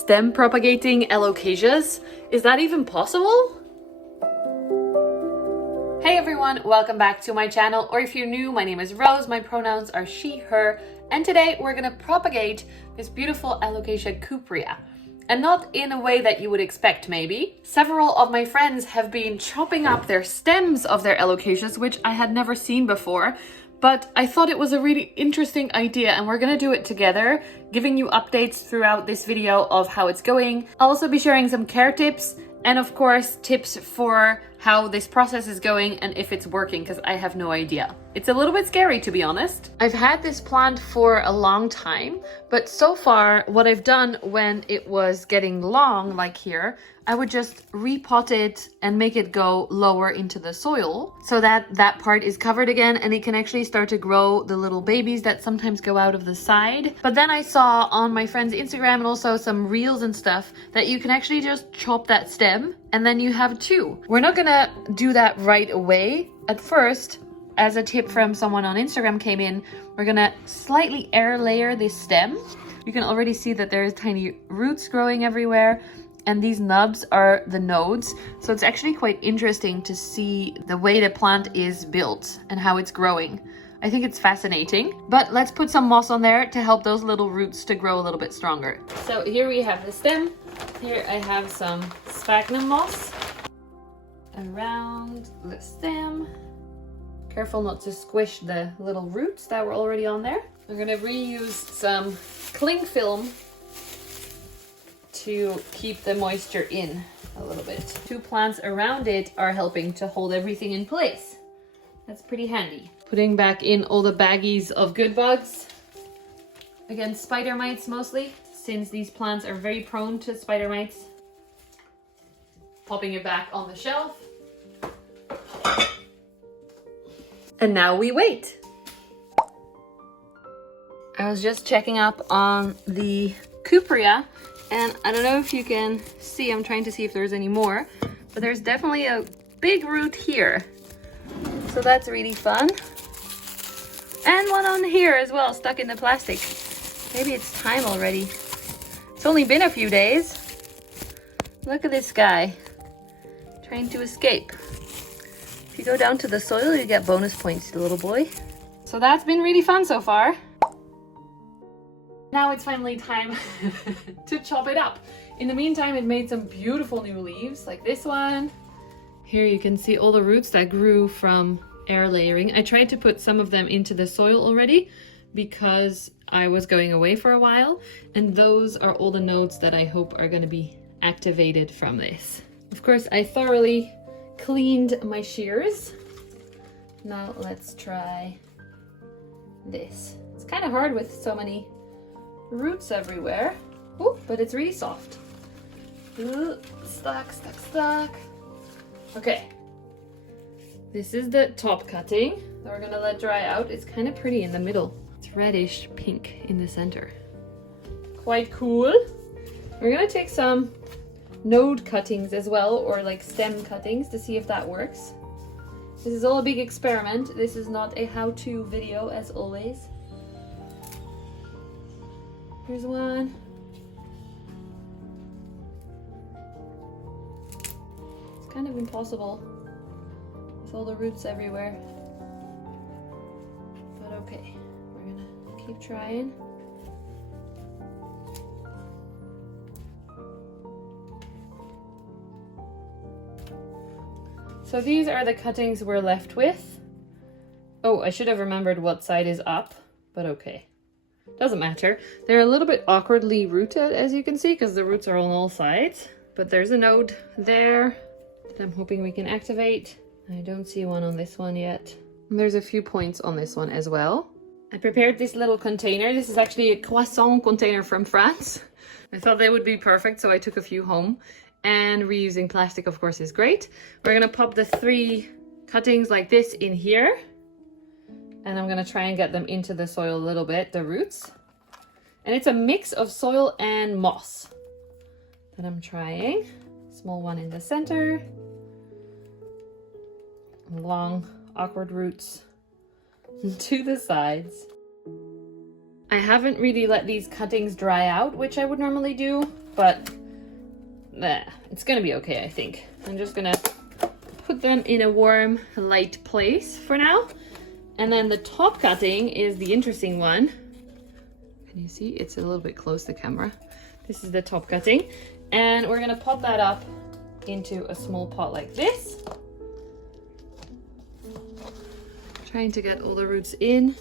stem propagating alocasias. Is that even possible? Hey everyone, welcome back to my channel, or if you're new, my name is Rose, my pronouns are she, her, and today we're gonna propagate this beautiful Alocasia cupria. And not in a way that you would expect, maybe. Several of my friends have been chopping up their stems of their alocasias, which I had never seen before, but I thought it was a really interesting idea and we're gonna do it together, giving you updates throughout this video of how it's going. I'll also be sharing some care tips and of course tips for how this process is going and if it's working, because I have no idea. It's a little bit scary, to be honest. I've had this plant for a long time, but so far what I've done when it was getting long, like here, I would just repot it and make it go lower into the soil so that that part is covered again and it can actually start to grow the little babies that sometimes go out of the side. But then I saw on my friend's Instagram and also some reels and stuff that you can actually just chop that stem and then you have two. We're not gonna do that right away. At first, as a tip from someone on Instagram came in, we're gonna slightly air layer this stem. You can already see that there's tiny roots growing everywhere, and these nubs are the nodes. So it's actually quite interesting to see the way the plant is built and how it's growing. I think it's fascinating, but let's put some moss on there to help those little roots to grow a little bit stronger. So here we have the stem. Here I have some sphagnum moss around the stem. Careful not to squish the little roots that were already on there. I'm gonna reuse some cling film to keep the moisture in a little bit. Two plants around it are helping to hold everything in place. That's pretty handy. Putting back in all the baggies of good bugs against spider mites mostly, since these plants are very prone to spider mites. Popping it back on the shelf. And now we wait. I was just checking up on the cupria, and I don't know if you can see, I'm trying to see if there's any more, but there's definitely a big root here. So that's really fun. And one on here as well, stuck in the plastic. Maybe it's time already. It's only been a few days. Look at this guy, trying to escape. If you go down to the soil, you get bonus points, the little boy. So that's been really fun so far. Now it's finally time to chop it up. In the meantime, it made some beautiful new leaves, like this one. Here you can see all the roots that grew from air layering. I tried to put some of them into the soil already because I was going away for a while, and those are all the nodes that I hope are going to be activated from this. Of course, I thoroughly cleaned my shears. Now let's try this. It's kind of hard with so many roots everywhere. Ooh, but it's really soft. Ooh, stuck, stuck, stuck. Okay. This is the top cutting that we're gonna let dry out. It's kind of pretty in the middle. It's reddish pink in the center. Quite cool. We're gonna take some node cuttings as well, or like stem cuttings, to see if that works. This is all a big experiment. This is not a how-to video, as always. Here's one. It's kind of impossible with all the roots everywhere. But okay, we're gonna keep trying. So these are the cuttings we're left with. Oh, I should have remembered what side is up, but okay. Doesn't matter. They're a little bit awkwardly rooted, as you can see, because the roots are on all sides. But there's a node there that I'm hoping we can activate. I don't see one on this one yet. And there's a few points on this one as well. I prepared this little container. This is actually a croissant container from France. I thought they would be perfect, so I took a few home. And reusing plastic, of course, is great. We're gonna pop the 3 cuttings like this in here. And I'm gonna try and get them into the soil a little bit, the roots. And it's a mix of soil and moss that I'm trying. Small one in the center. Long, awkward roots to the sides. I haven't really let these cuttings dry out, which I would normally do. but it's gonna be okay, I think. I'm just gonna put them in a warm, light place for now. And then the top cutting is the interesting one. Can you see? It's a little bit close to camera. This is the top cutting. And we're gonna pot that up into a small pot like this. Trying to get all the roots in.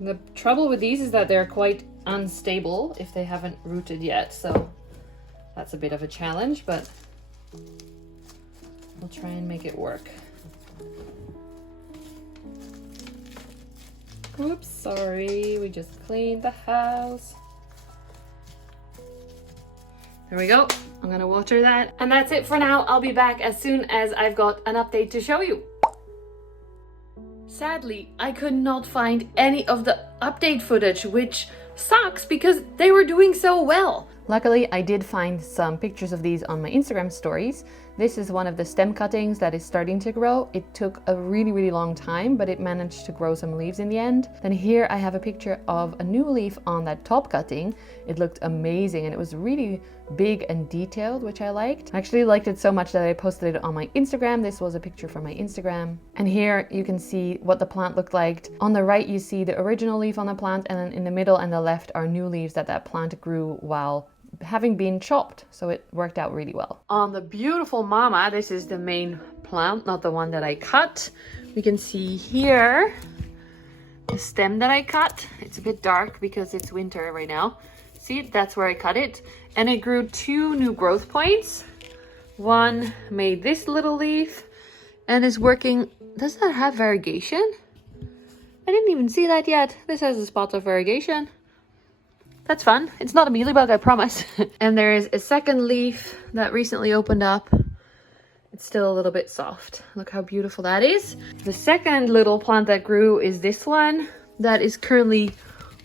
The trouble with these is that they're quite unstable if they haven't rooted yet, so that's a bit of a challenge, but we'll try and make it work. Oops, sorry, we just cleaned the house. There we go. I'm gonna water that. And that's it for now. I'll be back as soon as I've got an update to show you. Sadly, I could not find any of the update footage, which sucks because they were doing so well. Luckily, I did find some pictures of these on my Instagram stories. This is one of the stem cuttings that is starting to grow. It took a really long time, but it managed to grow some leaves in the end. Then here I have a picture of a new leaf on that top cutting. It looked amazing and it was really big and detailed, which I liked. I actually liked it so much that I posted it on my Instagram. This was a picture from my Instagram. And here you can see what the plant looked like. On the right, you see the original leaf on the plant, and then in the middle and the left are new leaves that plant grew while having been chopped, so it worked out really well. On the beautiful mama, this is the main plant, not the one that I cut. We can see here the stem that I cut. It's a bit dark because it's winter right now. See, that's where I cut it, and it grew 2 new growth points. One made this little leaf and is working. Does that have variegation? I didn't even see that yet. This has a spot of variegation. That's fun. It's not a mealybug, I promise. And there is a second leaf that recently opened up. It's still a little bit soft. Look how beautiful that is. The second little plant that grew is this one that is currently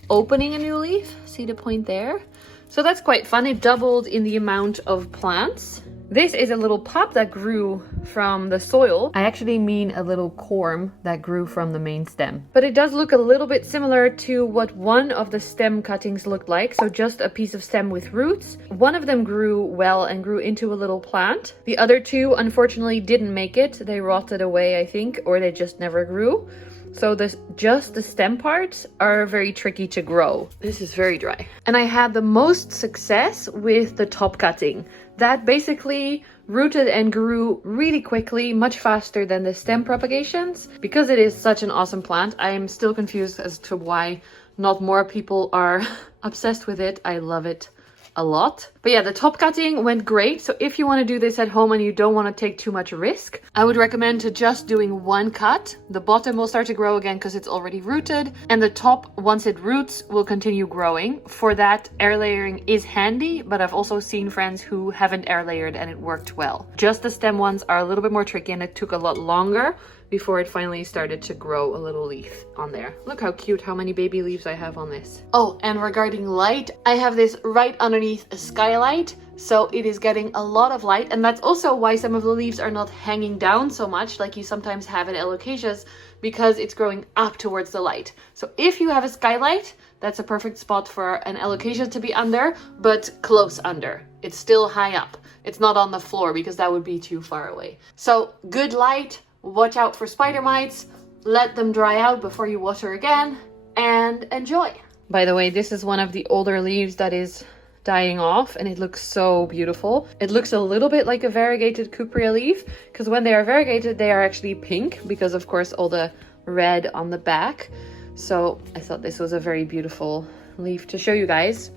opening a new leaf. See the point there? So that's quite fun. It doubled in the amount of plants. This is a little pop that grew from the soil. I actually mean a little corm that grew from the main stem. But it does look a little bit similar to what one of the stem cuttings looked like. So just a piece of stem with roots. One of them grew well and grew into a little plant. The other 2 unfortunately didn't make it. They rotted away, I think, or they just never grew. So just the stem parts are very tricky to grow. This is very dry. And I had the most success with the top cutting. That basically rooted and grew really quickly, much faster than the stem propagations. Because it is such an awesome plant, I am still confused as to why not more people are obsessed with it. I love it a lot. But yeah, the top cutting went great. So if you want to do this at home and you don't want to take too much risk, I would recommend to just doing 1 cut. The bottom will start to grow again because it's already rooted, and the top, once it roots, will continue growing. For that, air layering is handy, but I've also seen friends who haven't air layered and it worked well. Just the stem ones are a little bit more tricky and it took a lot longer before it finally started to grow a little leaf on there. Look how cute, how many baby leaves I have on this. Oh, and regarding light, I have this right underneath a skylight, so it is getting a lot of light, and that's also why some of the leaves are not hanging down so much like you sometimes have in Alocasias, because it's growing up towards the light. So if you have a skylight, that's a perfect spot for an Alocasia to be under, but close under. It's still high up. It's not on the floor because that would be too far away. So good light. Watch out for spider mites, let them dry out before you water again, and enjoy. By the way, this is one of the older leaves that is dying off, and it looks so beautiful. It looks a little bit like a variegated cupria leaf, because when they are variegated, they are actually pink, because of course all the red on the back. So I thought this was a very beautiful leaf to show you guys.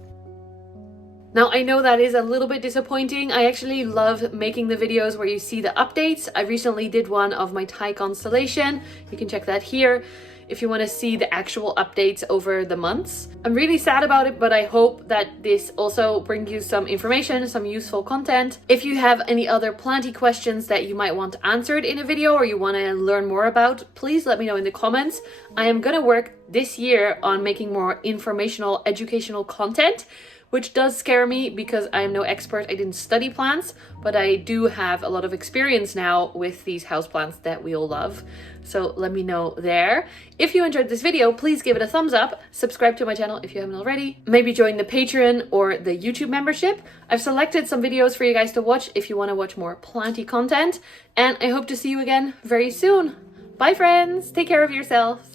Now, I know that is a little bit disappointing. I actually love making the videos where you see the updates. I recently did one of my Thai constellation. You can check that here if you want to see the actual updates over the months. I'm really sad about it, but I hope that this also brings you some information, some useful content. If you have any other planty questions that you might want answered in a video or you want to learn more about, please let me know in the comments. I am going to work this year on making more informational, educational content, which does scare me because I'm no expert. I didn't study plants, but I do have a lot of experience now with these houseplants that we all love. So let me know there. If you enjoyed this video, please give it a thumbs up. Subscribe to my channel if you haven't already. Maybe join the Patreon or the YouTube membership. I've selected some videos for you guys to watch if you want to watch more planty content. And I hope to see you again very soon. Bye friends, take care of yourselves.